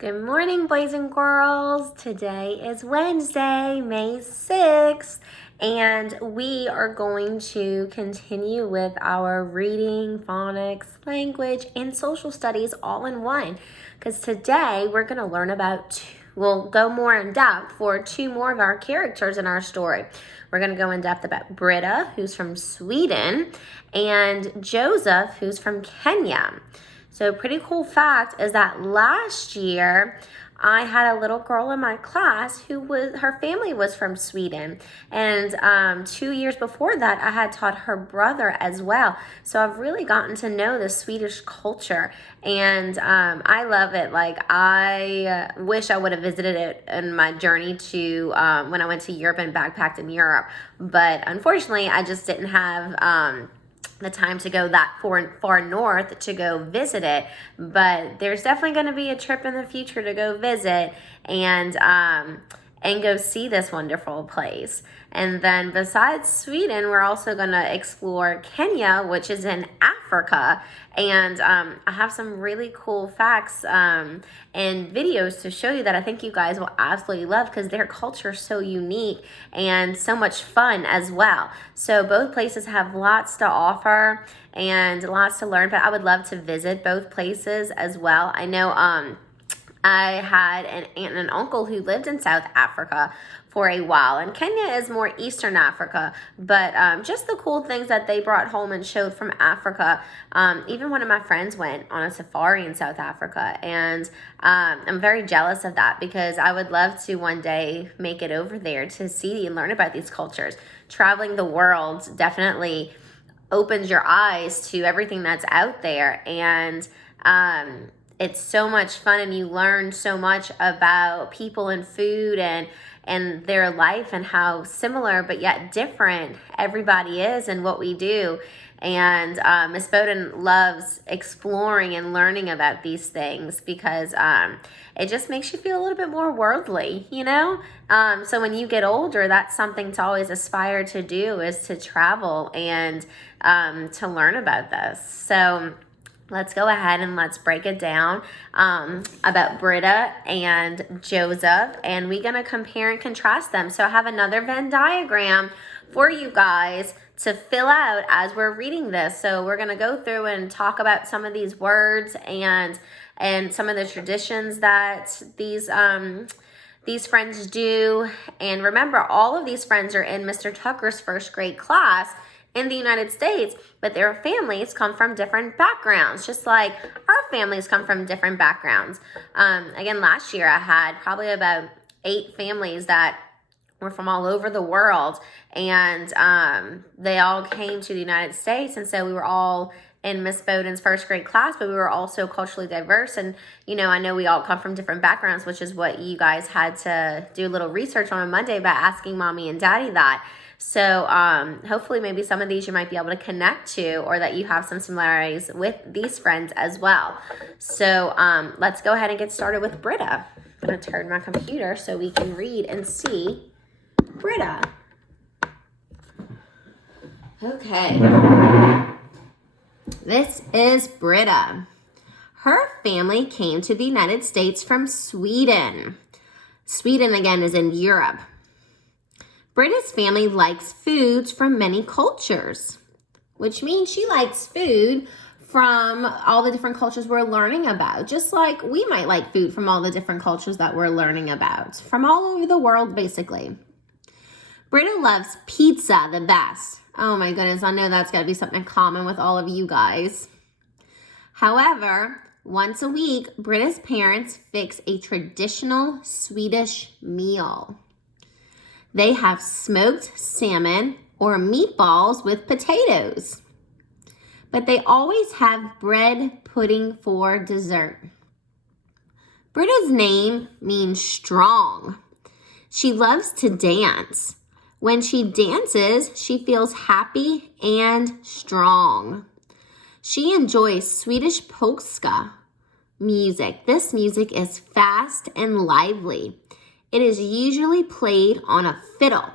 Good morning, boys and girls. Today is Wednesday, May 6th, and we are going to continue with our reading, phonics, language, and social studies all in one. Because today we're going to learn about, we'll go more in depth for two more of our characters in our story. We're going to go in depth about Britta, who's from Sweden, and Joseph, who's from Kenya. So pretty cool fact is that last year I had a little girl in my class her family was from Sweden. And 2 years before that, I had taught her brother as well. So I've really gotten to know the Swedish culture, and I love it. Like, I wish I would have visited it in my journey to when I went to Europe and backpacked in Europe. But unfortunately, I just didn't have the time to go that far north to go visit it, but there's definitely going to be a trip in the future to go visit and go see this wonderful place. And then besides Sweden, we're also going to explore Kenya, which is in Africa. And I have some really cool facts and videos to show you that I think you guys will absolutely love, because their culture is so unique and so much fun as well. So both places have lots to offer and lots to learn, but I would love to visit both places as well. I know I had an aunt and an uncle who lived in South Africa for a while, and Kenya is more Eastern Africa, but just the cool things that they brought home and showed from Africa. Even one of my friends went on a safari in South Africa, and I'm very jealous of that, because I would love to one day make it over there to see and learn about these cultures. Traveling the world definitely opens your eyes to everything that's out there, and it's so much fun, and you learn so much about people and food and their life, and how similar but yet different everybody is and what we do. And Miss Bowden loves exploring and learning about these things, because it just makes you feel a little bit more worldly, you know? So when you get older, that's something to always aspire to do, is to travel and to learn about this. So let's go ahead and let's break it down about Britta and Joseph, and we're going to compare and contrast them. So I have another Venn diagram for you guys to fill out as we're reading this. So we're going to go through and talk about some of these words and some of the traditions that these friends do. And remember, all of these friends are in Mr. Tucker's first grade class in the United States, but their families come from different backgrounds, just like our families come from different backgrounds. Again, last year I had probably about 8 families that were from all over the world, and they all came to the United States, and so we were all in Miss Bowden's first grade class, but we were also culturally diverse. And, you know, I know we all come from different backgrounds, which is what you guys had to do a little research on Monday by asking mommy and daddy that. So hopefully maybe some of these you might be able to connect to, or that you have some similarities with these friends as well. So let's go ahead and get started with Britta. I'm going to turn my computer so we can read and see Britta. Okay. This is Britta. Her family came to the United States from Sweden. Sweden, again, is in Europe. Britta's family likes foods from many cultures, which means she likes food from all the different cultures we're learning about, just like we might like food from all the different cultures that we're learning about, from all over the world, basically. Britta loves pizza the best. Oh my goodness, I know that's got to be something in common with all of you guys. However, once a week, Britta's parents fix a traditional Swedish meal. They have smoked salmon or meatballs with potatoes. But they always have bread pudding for dessert. Britta's name means strong. She loves to dance. When she dances, she feels happy and strong. She enjoys Swedish polska music. This music is fast and lively. It is usually played on a fiddle.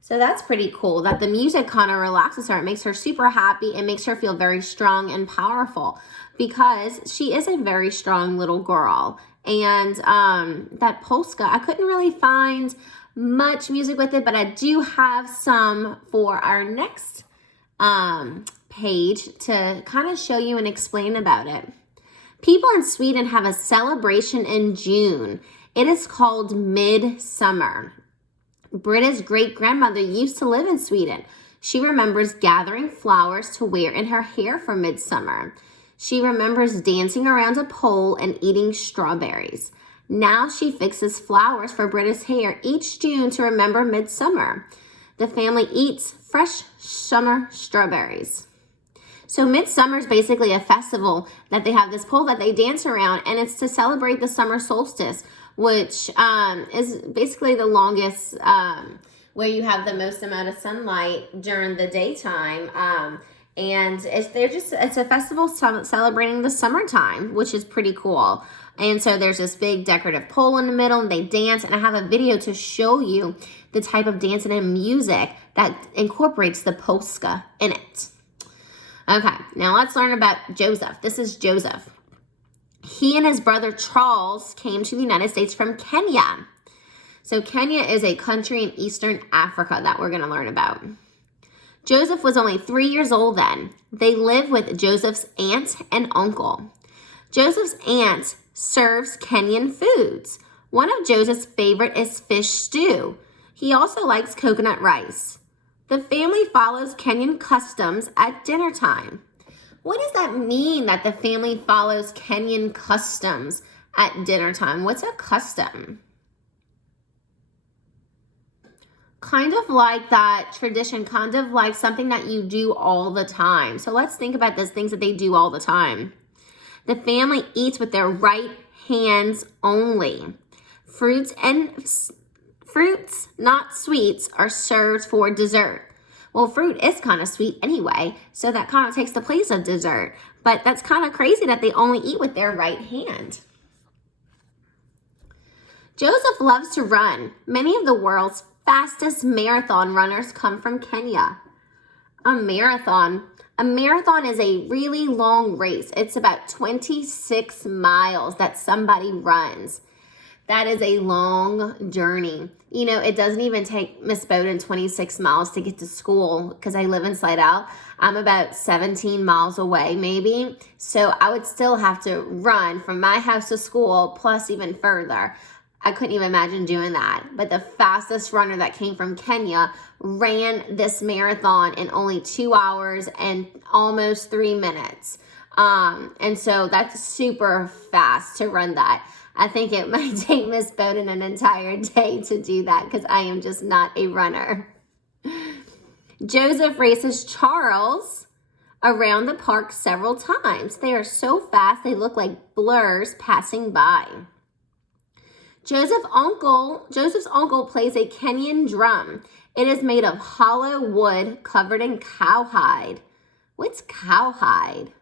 So that's pretty cool that the music kind of relaxes her. It makes her super happy. It makes her feel very strong and powerful, because she is a very strong little girl. And that polska, I couldn't really find much music with it, but I do have some for our next page to kind of show you and explain about it. People in Sweden have a celebration in June. It is called Midsummer. Britta's great-grandmother used to live in Sweden. She remembers gathering flowers to wear in her hair for midsummer. She remembers dancing around a pole and eating strawberries. Now she fixes flowers for Britta's hair each June to remember midsummer. The family eats fresh summer strawberries. So midsummer is basically a festival that they have this pole that they dance around, and it's to celebrate the summer solstice, which is basically the longest, where you have the most amount of sunlight during the daytime. And it's a festival celebrating the summertime, which is pretty cool. And so there's this big decorative pole in the middle, and they dance. And I have a video to show you the type of dancing and music that incorporates the polska in it. Okay, now let's learn about Joseph. This is Joseph. He and his brother Charles came to the United States from Kenya. So Kenya is a country in Eastern Africa that we're going to learn about. Joseph was only 3 years old then. They lived with Joseph's aunt and uncle. Joseph's aunt serves Kenyan foods. One of Joseph's favorite is fish stew. He also likes coconut rice. The family follows Kenyan customs at dinner time. What does that mean that the family follows Kenyan customs at dinner time? What's a custom? Kind of like that tradition, kind of like something that you do all the time. So let's think about those things that they do all the time. The family eats with their right hands only. Fruits, not sweets, are served for dessert. Well, fruit is kind of sweet anyway, so that kind of takes the place of dessert. But that's kind of crazy that they only eat with their right hand. Joseph loves to run. Many of the world's fastest marathon runners come from Kenya. A marathon is a really long race. It's about 26 miles that somebody runs. That is a long journey. You know, it doesn't even take Miss Bowden 26 miles to get to school because I live in Slidell. I'm about 17 miles away maybe. So I would still have to run from my house to school plus even further. I couldn't even imagine doing that. But the fastest runner that came from Kenya ran this marathon in only 2 hours and almost 3 minutes. And so that's super fast to run that. I think it might take Miss Bowden an entire day to do that because I am just not a runner. Joseph races Charles around the park several times. They are so fast they look like blurs passing by. Joseph's uncle plays a Kenyan drum. It is made of hollow wood covered in cowhide. What's cowhide?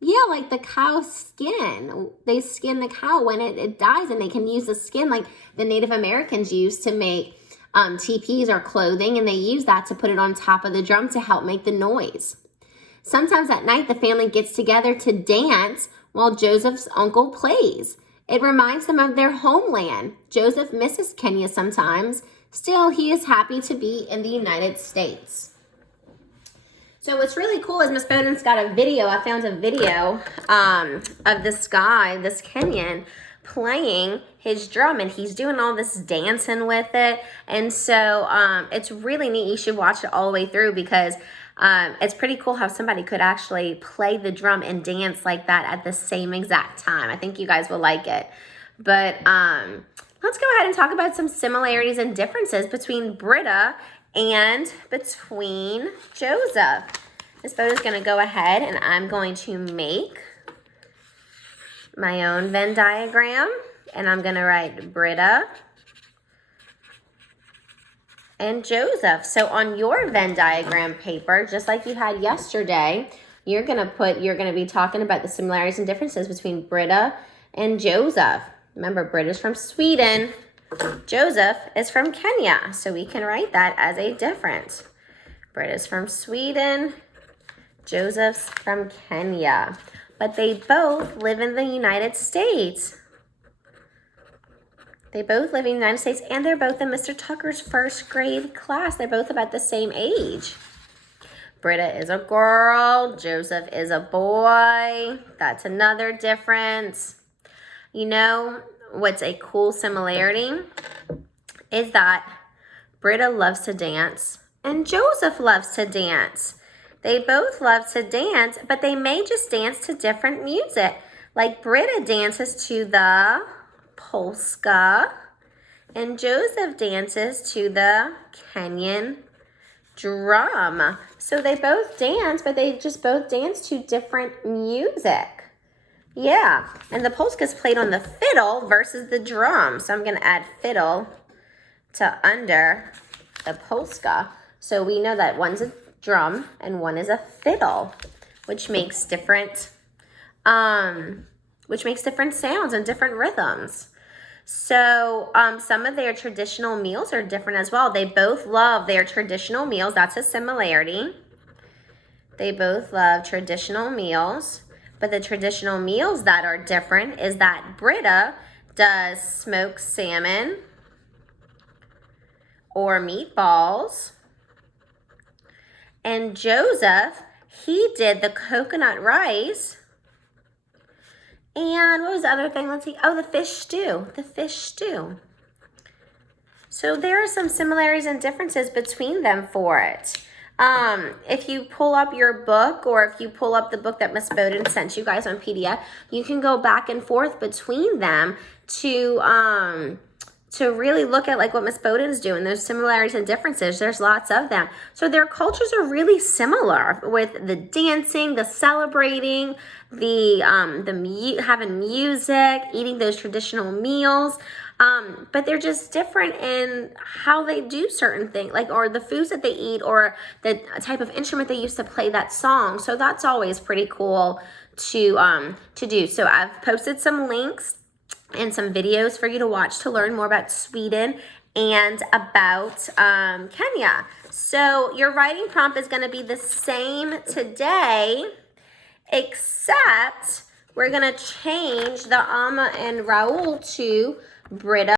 Yeah, like the cow skin. They skin the cow when it dies, and they can use the skin like the Native Americans used to make teepees or clothing, and they use that to put it on top of the drum to help make the noise. Sometimes at night, the family gets together to dance while Joseph's uncle plays. It reminds them of their homeland. Joseph misses Kenya sometimes. Still, he is happy to be in the United States. So what's really cool is Miss Bowden's got a video. I found a video of this guy, this Kenyan, playing his drum, and he's doing all this dancing with it. And so it's really neat. You should watch it all the way through because it's pretty cool how somebody could actually play the drum and dance like that at the same exact time. I think you guys will like it. But let's go ahead and talk about some similarities and differences between Britta and between Joseph. Miss Bowden's going to go ahead and I'm going to make my own Venn diagram. And I'm going to write Britta and Joseph. So on your Venn diagram paper, just like you had yesterday, you're going to be talking about the similarities and differences between Britta and Joseph. Remember, Britta's from Sweden. Joseph is from Kenya, so we can write that as a difference. Britta's from Sweden, Joseph's from Kenya. but they both live in the United States. They both live in the United States, and they're both in Mr. Tucker's first grade class. They're both about the same age. Britta is a girl. Joseph is a boy. That's another difference. You know what's a cool similarity is that Britta loves to dance and Joseph loves to dance. They both love to dance, but they may just dance to different music. Like Britta dances to the polska and Joseph dances to the Kenyan drum. So they both dance, but they just both dance to different music. Yeah, and the polska is played on the fiddle versus the drum. So I'm going to add fiddle to under the polska. So we know that one's a drum and one is a fiddle, which makes different sounds and different rhythms. So some of their traditional meals are different as well. They both love their traditional meals. That's a similarity. They both love traditional meals. But the traditional meals that are different is that Britta does smoked salmon or meatballs. And Joseph, he did the coconut rice. And what was the other thing? Let's see. Oh, the fish stew. The fish stew. So there are some similarities and differences between them for it. If you pull up your book or if you pull up the book that Miss Bowden sent you guys on PDF, you can go back and forth between them to really look at like what Miss Bowden's doing. There's similarities and differences. There's lots of them. So their cultures are really similar with the dancing, the celebrating, the having music, eating those traditional meals. But they're just different in how they do certain things, like or the foods that they eat or the type of instrument they use to play that song. So that's always pretty cool to do. So I've posted some links and some videos for you to watch to learn more about Sweden and about Kenya. So your writing prompt is going to be the same today, except we're going to change the Amma and Raul to Britta.